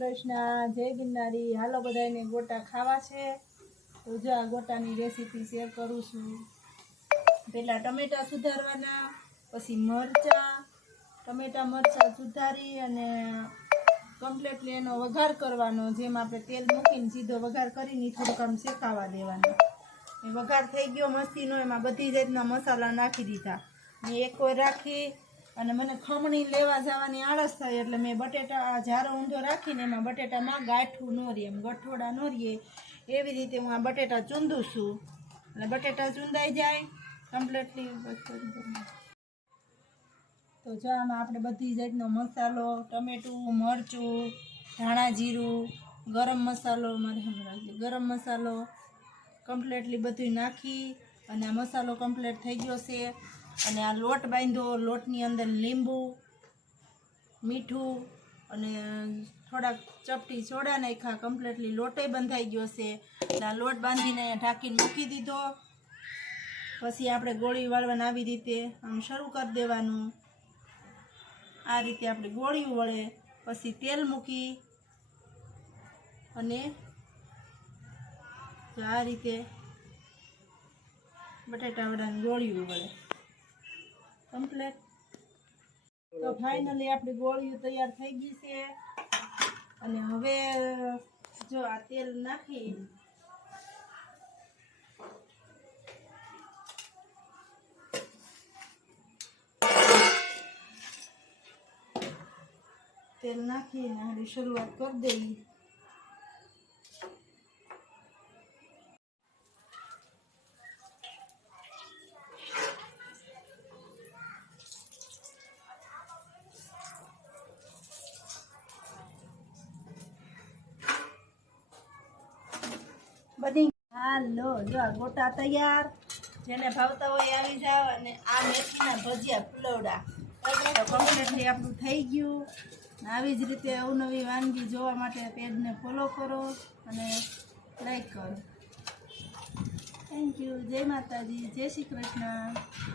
કૃષ્ણ, જય ગિરનારી। હાલો બધાને ગોટા ખાવા છે તો જો આ ગોટાની રેસીપી શેર કરું છું। પહેલાં ટમેટાં સુધારવાના, પછી મરચાં, મરચાં સુધારી અને કમ્પ્લીટલી એનો વઘાર કરવાનો। જેમ આપણે તેલ મૂકીને સીધો વઘાર કરીને થોડુંક આમ શેકાવા દેવાનો। એ વઘાર થઈ ગયો મસ્તીનો, એમાં બધી જાતના મસાલા નાખી દીધા। મેં એક કોઈ રાખી અને મને ખમણી લેવા જવાની આળસ થાય એટલે મેં બટેટા જારો ઊંધો રાખીને એમાં બટેટામાં ગાંઠું ન રહે, એમ ગઠોડા ન રહે એવી રીતે હું આ બટેટા ચૂંદું છું। અને બટેટા ચૂંદાઈ જાય કમ્પ્લીટલી તો જો આમાં આપણે બધી જાતનો મસાલો, ટમેટું, મરચું, ધાણા જીરું, ગરમ મસાલો, ગરમ મસાલો કમ્પ્લીટલી બધું નાખી અને આ મસાલો કમ્પ્લીટ થઈ ગયો છે। અને આ લોટ બાંધ્યો, લોટની અંદર લીંબુ, મીઠું અને થોડાક ચપટી સોડા નાખ્યા, કમ્પ્લીટલી લોટે બંધાઈ ગયો છે। આ લોટ બાંધીને ઢાંકીને મૂકી દીધો। પછી આપણે ગોળી વાળવાના આવી રીતે આમ શરૂ કરી દેવાનું। આ રીતે આપણે ગોળીઓ વળે, પછી તેલ મૂકી અને આ રીતે બટાટા વડાની ગોળીઓ વળે કમ્પ્લીટ। તો ફાઇનલી આપણી ગોળીઓ તૈયાર થઈ ગઈ છે। અને હવે જો આ તેલ નાખી નાખીને હવે શરૂઆત કરી દઈએ। બધી હાલો જો આ ગોટા તૈયાર। જેને ભાવતા હોય આવી જાવ। અને આ મેથીના ભજીયા ફુલવડા તો કમ્પ્લીટલી આપણું થઈ ગયું। આવી જ રીતે અવનવી વાનગી જોવા માટે પેજને ફોલો કરો અને લાઈક કરો। Thank you. જય માતાજી, જય શ્રી કૃષ્ણ।